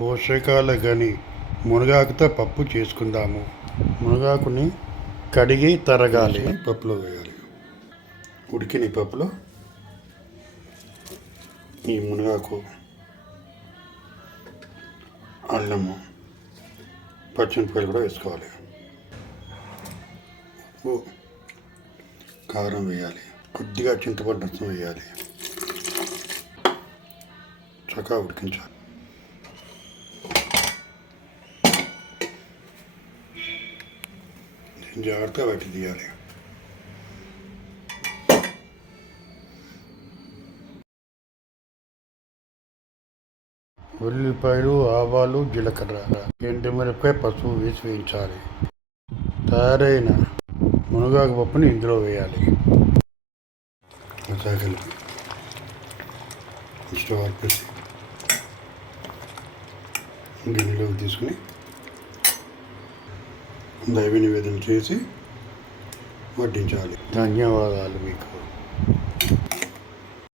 పోషకాలు గని మునగాకుతో పప్పు చేసుకుందాము. మునగాకుని కడిగి తరగాలి. పప్పులో వేయాలి. ఉడికిన పప్పులో ఈ మునగాకు అల్లము పచ్చిమిరపకాయలు కూడా వేసుకోవాలి. ఉప్పు కారం వేయాలి. కొద్దిగా చింతపండు రసం వేయాలి. చక్కగా ఉడికించాలి. జాగ్రత్తగా బయట తీయాలి ఉల్లిపాయలు ఆవాలు జీలకర్ర ఎండుమిరపకాయ పసుపు వేసి వేయించాలి. తయారైన మునగాకు పప్పుని ఇందులో వేయాలి. కలిపి గిన్నెలోకి తీసుకుని దైవ నివేదన చేసి వడ్డించాలి. ధన్యవాదాలు మీకు.